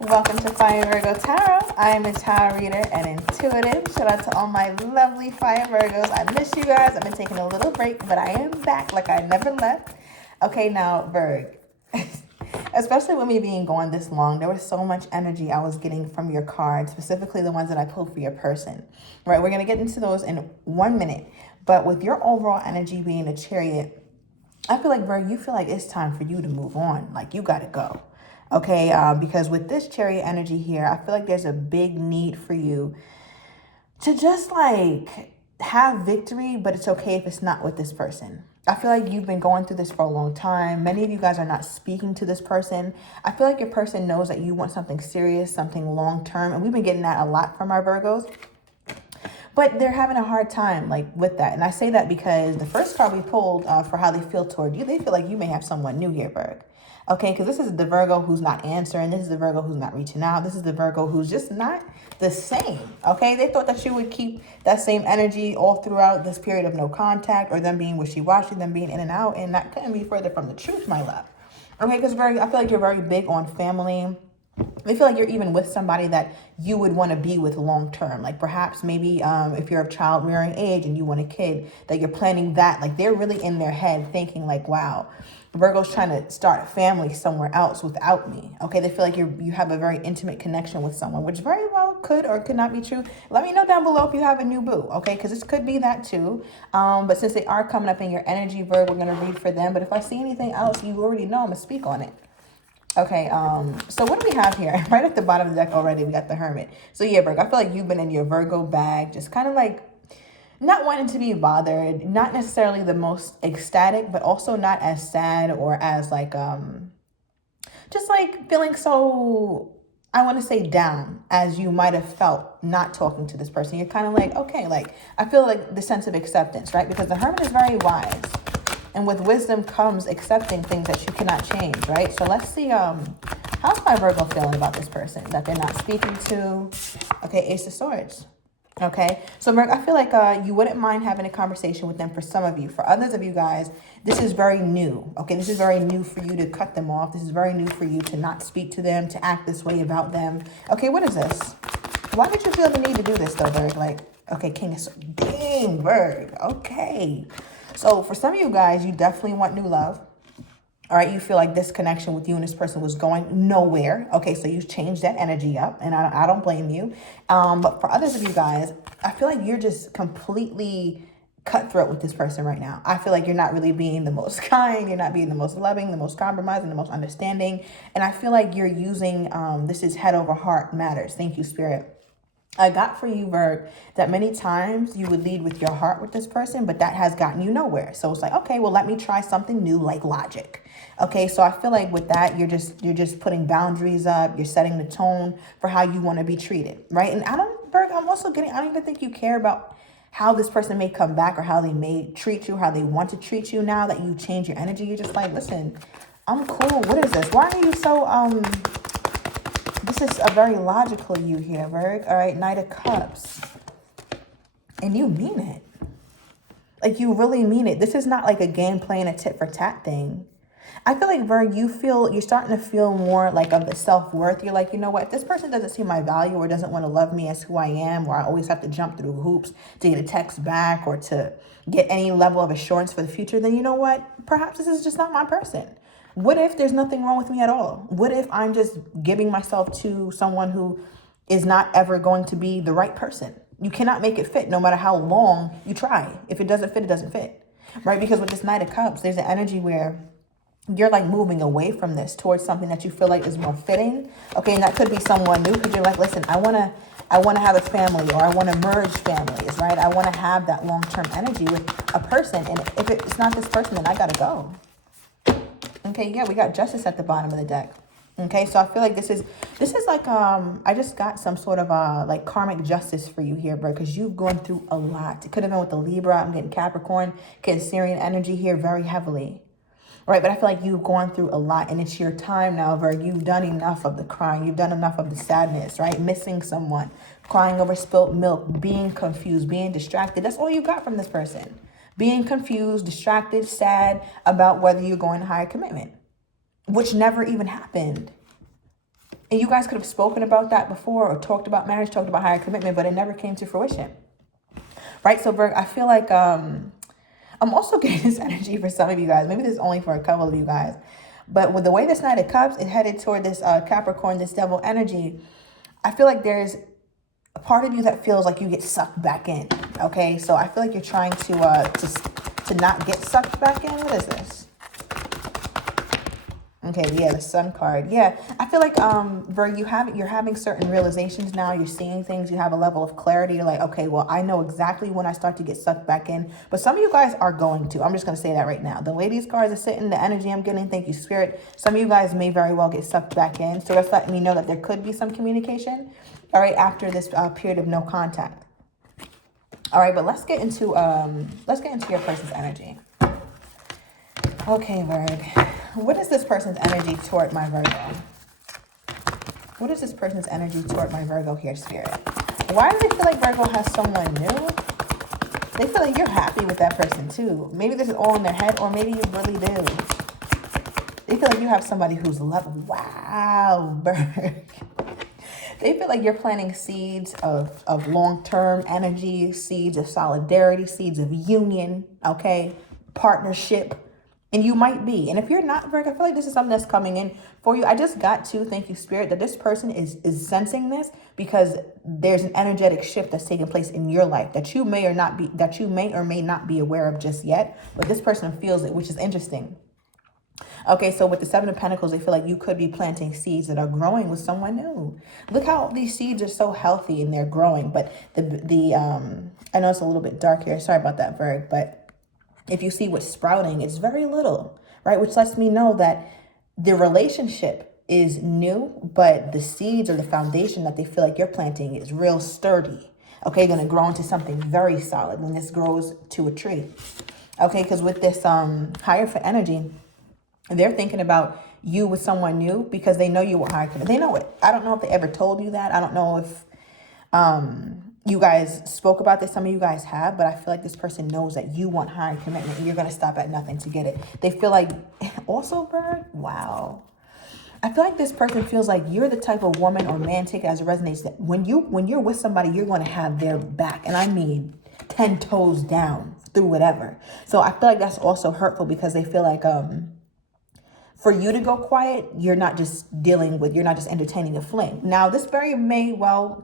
Welcome to Fire Virgo Tarot. I am a tarot reader and intuitive. Shout out to all my lovely Fire Virgos. I miss you guys. I've been taking a little break, but I am back like I never left. Okay, now, Virg. Especially with me being gone this long, there was so much energy I was getting from your cards, specifically the ones that I pulled for your person. Right, we're going to get into those in 1 minute. But with your overall energy being a Chariot, I feel like, Virg, you feel like it's time for you to move on. Like, you got to go. Okay, because with this Chariot energy here, I feel like there's a big need for you to just like have victory, but it's okay if it's not with this person. I feel like you've been going through this for a long time. Many of you guys are not speaking to this person. I feel like your person knows that you want something serious, something long-term, and we've been getting that a lot from our Virgos. But they're having a hard time like with that. And I say that because the first card we pulled for how they feel toward you, they feel like you may have someone new here, Virg. Okay, because this is the Virgo who's not answering. This is the Virgo who's not reaching out. This is the Virgo who's just not the same. Okay, they thought that you would keep that same energy all throughout this period of no contact, or them being wishy-washy, them being in and out. And that couldn't be further from the truth, my love. Okay, because I feel like you're very big on family. They feel like you're even with somebody that you would want to be with long term. Like perhaps maybe if you're of child rearing age and you want a kid, that you're planning that. Like they're really in their head thinking like, wow, Virgo's trying to start a family somewhere else without me. Okay, they feel like you have a very intimate connection with someone, which very well could or could not be true. Let me know down below if you have a new boo, okay? Because this could be that too. But since they are coming up in your energy, Virgo, we're going to read for them. But if I see anything else, you already know I'm going to speak on it. Okay, so what do we have here? Right at the bottom of the deck already, we got the Hermit. So yeah, Virgo, I feel like you've been in your Virgo bag, just kind of like not wanting to be bothered, not necessarily the most ecstatic, but also not as sad or as like, just like feeling so, I want to say down as you might have felt not talking to this person. You're kind of like, okay, like I feel like the sense of acceptance, right? Because the Hermit is very wise. And with wisdom comes accepting things that you cannot change, right? So let's see, how's my Virgo feeling about this person that they're not speaking to? Okay, Ace of Swords. Okay, so Virgo, I feel like you wouldn't mind having a conversation with them for some of you. For others of you guys, this is very new. Okay, this is very new for you to cut them off. This is very new for you to not speak to them, to act this way about them. Okay, what is this? Why did you feel the need to do this though, Virgo? Like, okay, King of Swords. Dang, Virgo. Okay. So for some of you guys, you definitely want new love. All right, you feel like this connection with you and this person was going nowhere. Okay, so you've changed that energy up, and I don't blame you. But for others of you guys, I feel like you're just completely cutthroat with this person right now. I feel like you're not really being the most kind. You're not being the most loving, the most compromising, the most understanding. And I feel like you're using, this is head over heart matters. Thank you, Spirit. I got for you, Virg, that many times you would lead with your heart with this person, but that has gotten you nowhere. So it's like, okay, well, let me try something new, like logic. Okay, so I feel like with that, you're just putting boundaries up. You're setting the tone for how you want to be treated, right? And Virg, I'm also I don't even think you care about how this person may come back or how they may treat you, how they want to treat you now that you change your energy. You're just like, listen, I'm cool. What is this? Why are you so, this is a very logical you here, Virg. All right, Knight of Cups. And you mean it. Like, you really mean it. This is not like a game playing a tit for tat thing. I feel like, Virg, you're starting to feel more like of the self-worth. You're like, you know what? If this person doesn't see my value or doesn't want to love me as who I am, or I always have to jump through hoops to get a text back or to get any level of assurance for the future, then you know what? Perhaps this is just not my person. What if there's nothing wrong with me at all? What if I'm just giving myself to someone who is not ever going to be the right person? You cannot make it fit no matter how long you try. If it doesn't fit, it doesn't fit, right? Because with this Knight of Cups, there's an energy where you're like moving away from this towards something that you feel like is more fitting. Okay, and that could be someone new because you're like, listen, I want to have a family, or I want to merge families, right? I want to have that long-term energy with a person. And if it's not this person, then I got to go. Okay, yeah, we got Justice at the bottom of the deck. Okay, so I feel like this is like, I just got some sort of like karmic justice for you here, bro, because you've gone through a lot. It could have been with the Libra. I'm getting Capricorn, Cancerian energy here very heavily. Right, but I feel like you've gone through a lot, and it's your time now, Virg. You've done enough of the crying. You've done enough of the sadness, right? Missing someone, crying over spilt milk, being confused, being distracted. That's all you got from this person. Being confused, distracted, sad about whether you're going to higher commitment, which never even happened. And you guys could have spoken about that before, or talked about marriage, talked about higher commitment, but it never came to fruition. Right? So Virgo, I feel like I'm also getting this energy for some of you guys. Maybe this is only for a couple of you guys. But with the way this Knight of Cups is headed toward this Capricorn, this devil energy, I feel like there's a part of you that feels like you get sucked back in. Okay? So I feel like you're trying to not get sucked back in. What is this? Okay, yeah, the Sun card. Yeah, I feel like Virgo, you're having certain realizations now. You're seeing things. You have a level of clarity. You're like, okay, well, I know exactly when I start to get sucked back in. But some of you guys are going to. I'm just going to say that right now. The way these cards are sitting, the energy I'm getting, thank you, Spirit. Some of you guys may very well get sucked back in. So that's letting me know that there could be some communication, all right, after this period of no contact. All right, but let's get into your person's energy. Okay, Virgo. What is this person's energy toward my Virgo? What is this person's energy toward my Virgo here, Spirit? Why do they feel like Virgo has someone new? They feel like you're happy with that person too. Maybe this is all in their head, or maybe you really do. They feel like you have somebody who's loved. Wow, Virgo. They feel like you're planting seeds of long-term energy, seeds of solidarity, seeds of union, okay? Partnership. And you might be. And if you're not, Virgo, I feel like this is something that's coming in for you. I just got to, thank you, Spirit, that this person is sensing this because there's an energetic shift that's taking place in your life that you may or may not be aware of just yet. But this person feels it, which is interesting. Okay, so with the Seven of Pentacles, they feel like you could be planting seeds that are growing with someone new. Look how these seeds are so healthy and they're growing. But I know it's a little bit dark here. Sorry about that, Virgo, but if you see what's sprouting, it's very little, right? Which lets me know that the relationship is new, but the seeds or the foundation that they feel like you're planting is real sturdy. Okay, going to grow into something very solid when this grows to a tree. Okay, because with this higher energy, they're thinking about you with someone new because they know you will higher. They know it. I don't know if they ever told you that. I don't know if you guys spoke about this. Some of you guys have, but I feel like this person knows that you want higher commitment and you're going to stop at nothing to get it. They feel like, also, Bird, wow. I feel like this person feels like you're the type of woman or man, take it as it resonates, that when you're with somebody, you're going to have their back. And I mean 10 toes down through whatever. So I feel like that's also hurtful because they feel like, for you to go quiet, you're not just entertaining a fling. Now, this very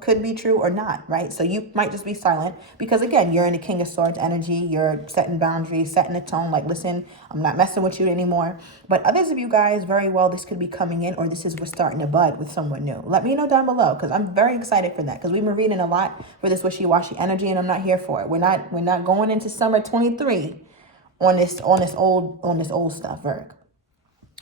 could be true or not, right? So you might just be silent because, again, you're in the King of Swords energy. You're setting boundaries, setting a tone like, listen, I'm not messing with you anymore. But others of you guys, very well, this could be coming in or this is what's starting to bud with someone new. Let me know down below because I'm very excited for that because we've been reading a lot for this wishy-washy energy and I'm not here for it. We're not going into summer 23 on this old stuff, Virgo.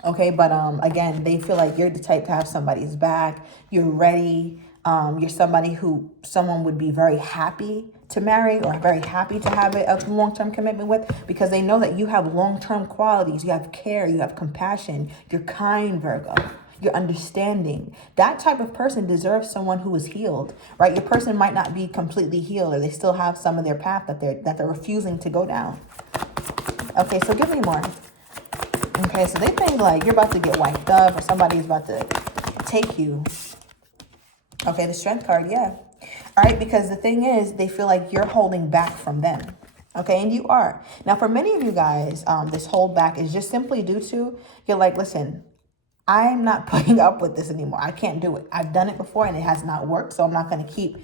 Okay, but again, they feel like you're the type to have somebody's back. You're ready. You're somebody who someone would be very happy to marry or very happy to have a long-term commitment with because they know that you have long-term qualities. You have care. You have compassion. You're kind, Virgo. You're understanding. That type of person deserves someone who is healed, right? Your person might not be completely healed or they still have some of their path that they're refusing to go down. Okay, so give me more. Okay, so they think like you're about to get wiped up or somebody's about to take you. Okay, the Strength card, yeah. All right, because the thing is, they feel like you're holding back from them. Okay, and you are. Now, for many of you guys, this hold back is just simply due to, you're like, listen, I'm not putting up with this anymore. I can't do it. I've done it before and it has not worked, so I'm not going to keep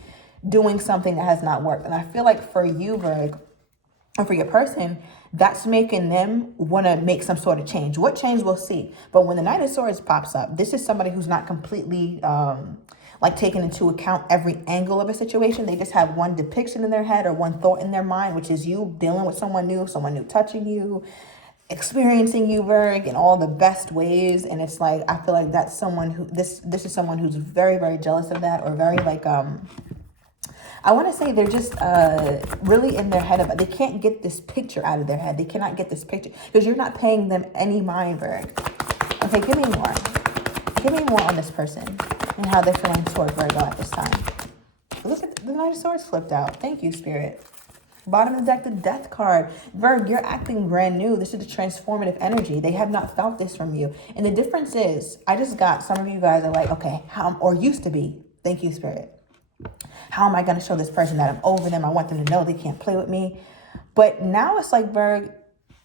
doing something that has not worked. And I feel like for you, Virgo, or for your person, that's making them want to make some sort of change. What change, we'll see. But when the Knight of Swords pops up, this is somebody who's not completely like taking into account every angle of a situation. They just have one depiction in their head or one thought in their mind, which is you dealing with someone new touching you, experiencing you, Virg, in all the best ways. And it's like, I feel like that's someone who, this is someone who's very, very jealous of that or very like, I want to say they're just really in their head about, they can't get this picture out of their head. They cannot get this picture because you're not paying them any mind, Virgo. Okay, give me more. Give me more on this person and how they're feeling toward Virgo at this time. Look at the Knight of Swords flipped out. Thank you, Spirit. Bottom of the deck, the death card. Virgo, you're acting brand new. This is the transformative energy. They have not felt this from you. And the difference is, I just got, some of you guys are like, okay, how, or used to be, thank you, Spirit. How am I going to show this person that I'm over them? I want them to know they can't play with me. But now it's like, Virgo,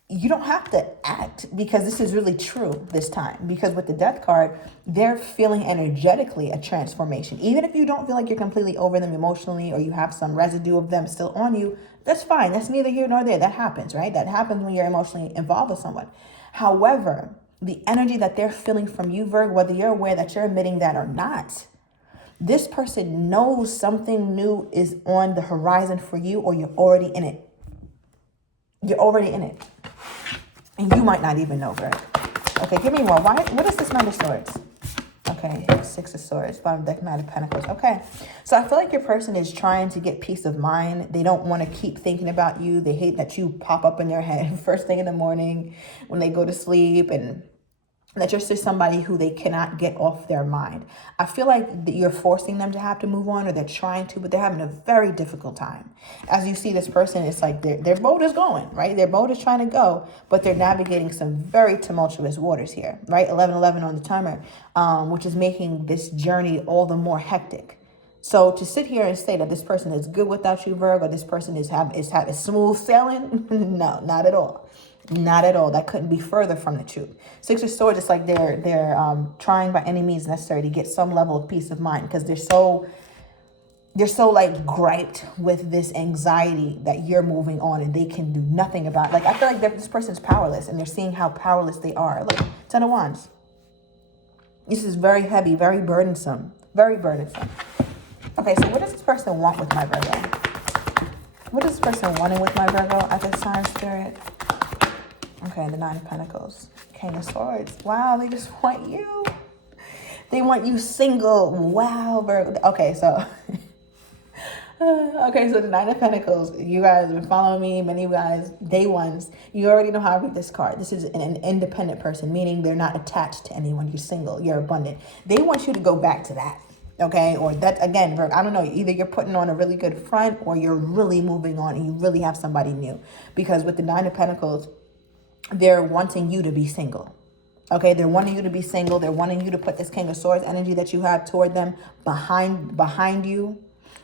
you don't have to act, because this is really true this time. Because with the death card, they're feeling energetically a transformation. Even if you don't feel like you're completely over them emotionally, or you have some residue of them still on you, that's fine. That's neither here nor there. That happens, right? That happens when you're emotionally involved with someone. However, the energy that they're feeling from you, Virgo, whether you're aware that you're admitting that or not, this person knows something new is on the horizon for you, or you're already in it. You're already in it. And you might not even know, Virgo. Okay, give me more. What is this Knight of Swords? Okay, Six of Swords, bottom deck, Knight of Pentacles. Okay, so I feel like your person is trying to get peace of mind. They don't want to keep thinking about you. They hate that you pop up in their head first thing in the morning when they go to sleep, and that you're just somebody who they cannot get off their mind. I feel like you're forcing them to have to move on, or they're trying to, but they're having a very difficult time. As you see this person, it's like their boat is going, right? Their boat is trying to go, but they're navigating some very tumultuous waters here, right? 11:11 on the timer, which is making this journey all the more hectic. So to sit here and say that this person is good without you, Virgo, or this person is smooth sailing, no, not at all. Not at all. That couldn't be further from the truth. Six of Swords, it's like they're trying by any means necessary to get some level of peace of mind, because they're so like griped with this anxiety that you're moving on and they can do nothing about it. Like, I feel like this person's powerless, and they're seeing how powerless they are. Look, Ten of Wands. This is very heavy, very burdensome, very burdensome. Okay, so what does this person want with my Virgo? What is this person wanting with my Virgo at this time, Spirit? Okay, the Nine of Pentacles, King of Swords. Wow, they just want you. They want you single. Wow, Virgo. Okay, so the Nine of Pentacles. You guys have been following me, many of you guys, day ones. You already know how I read this card. This is an independent person, meaning they're not attached to anyone. You're single. You're abundant. They want you to go back to that. Okay, or that again, Virgo, I don't know. Either you're putting on a really good front, or you're really moving on and you really have somebody new. Because with the Nine of Pentacles, they're wanting you to be single. Okay, they're wanting you to be single. They're wanting you to put this King of Swords energy that you have toward them behind you.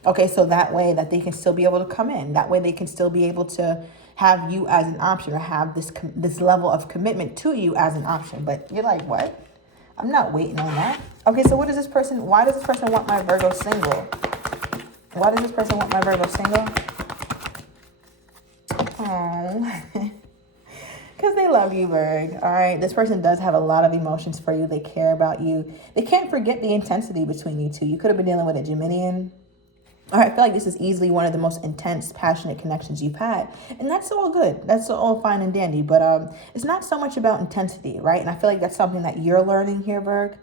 Okay, so that way that they can still be able to come in. That way they can still be able to have you as an option, or have this level of commitment to you as an option. But you're like, what? I'm not waiting on that. Okay, so why does this person want my Virgo single? Why does this person want my Virgo single? Oh. Because they love you, Virg. All right. This person does have a lot of emotions for you. They care about you. They can't forget the intensity between you two. You could have been dealing with a Geminian. All right. I feel like this is easily one of the most intense, passionate connections you've had. And that's all good. That's all fine and dandy. But it's not so much about intensity, right? And I feel like that's something that you're learning here, Virg.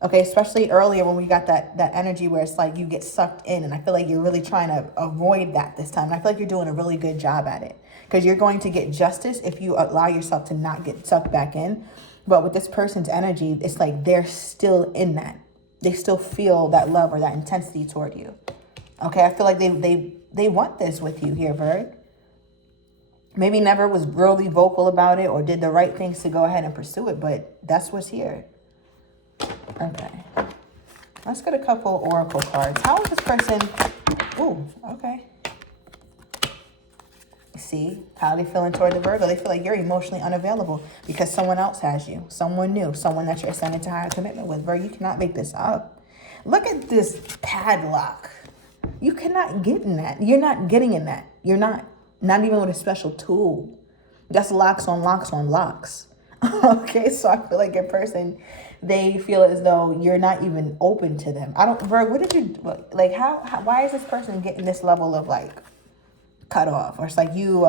Okay, especially earlier when we got that energy where it's like you get sucked in. And I feel like you're really trying to avoid that this time. And I feel like you're doing a really good job at it. Because you're going to get justice if you allow yourself to not get sucked back in. But with this person's energy, it's like they're still in that. They still feel that love or that intensity toward you. Okay, I feel like they want this with you here, Virg. Maybe never was really vocal about it or did the right things to go ahead and pursue it, but that's what's here. Okay. Let's get a couple oracle cards. How is this person? Ooh, okay. See how they feeling toward the Virgo. They feel like you're emotionally unavailable because someone else has you. Someone new. Someone that you're ascending to higher commitment with. Virgo, you cannot make this up. Look at this padlock. You cannot get in that. You're not getting in that. You're not. Not even with a special tool. That's locks on locks on locks. Okay, so I feel like your person, they feel as though you're not even open to them. Virgo, what did you, like, how why is this person getting this level of, like, cut off? Or it's like you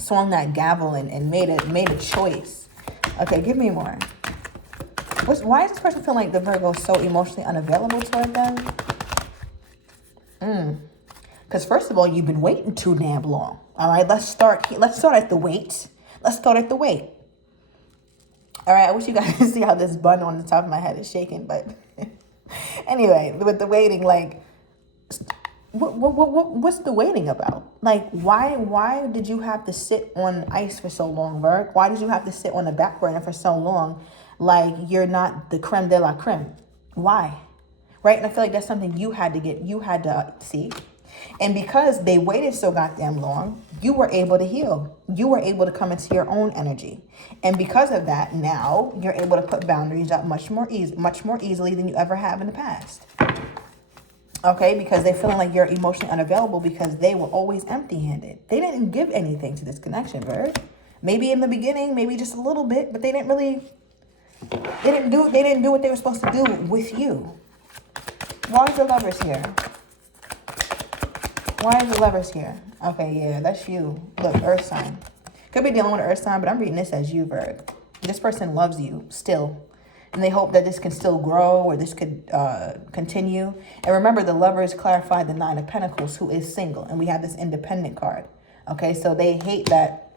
swung that gavel and made a choice. Okay, give me more. Why is this person feeling like the Virgo is so emotionally unavailable toward them? Because first of all, you've been waiting too damn long. All right, let's start at the wait. Let's start at the wait. All right, I wish you guys could see how this bun on the top of my head is shaking, but anyway, with the waiting, like, what's the waiting about? Like, why did you have to sit on ice for so long, Virg? Why did you have to sit on the back burner for so long? Like, you're not the creme de la creme. Why? Right? And I feel like that's something you had to see. And because they waited so goddamn long, you were able to heal. You were able to come into your own energy. And because of that, now you're able to put boundaries up much more easily than you ever have in the past. Okay, because they're feeling like you're emotionally unavailable because they were always empty-handed. They didn't give anything to this connection, Virg. Maybe in the beginning, maybe just a little bit, but they didn't do what they were supposed to do with you. Why is the Lovers here? Why is the Lovers here? Okay, yeah, that's you. Look, Earth sign. Could be dealing with an Earth sign, but I'm reading this as you, Virg. This person loves you still. And they hope that this can still grow or this could continue. And remember, the Lovers clarified the Nine of Pentacles, who is single. And we have this Independent card. Okay, so they hate that,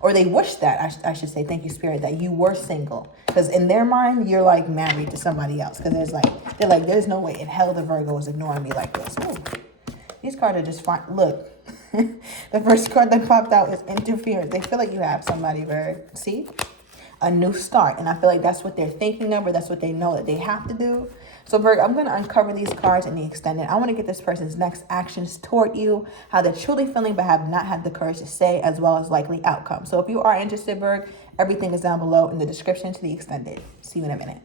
or they wish that, I should say, thank you, Spirit, that you were single. Because in their mind, you're like married to somebody else. Because they're like, there's no way in hell the Virgo is ignoring me like this. Ooh. These cards are just fine. Look, the first card that popped out is interference. They feel like you have somebody, Virg. See? A new start. And I feel like that's what they're thinking of, or that's what they know that they have to do. So, Virg, I'm going to uncover these cards in the extended. I want to get this person's next actions toward you, how they're truly feeling but have not had the courage to say, as well as likely outcome. So if you are interested, Virg, everything is down below in the description to the extended. See you in a minute.